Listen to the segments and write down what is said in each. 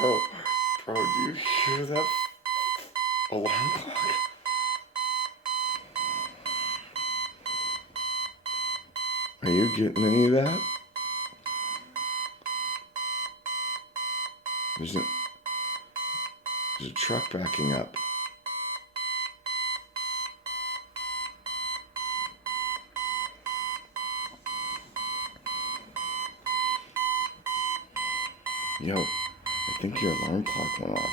Bro, do you hear that alarm clock? Are you getting any of that? There's a truck backing up. Yo, I think your alarm clock went off.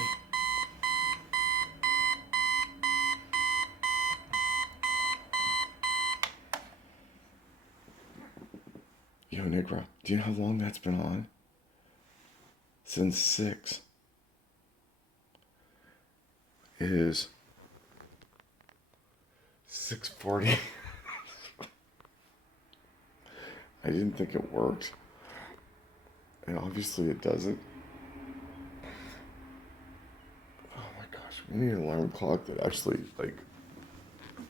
Yo, Negro, do you know how long that's been on? Since 6. It is 6:40. I didn't think it worked. And obviously it doesn't. Oh my gosh, we need an alarm clock that actually, like,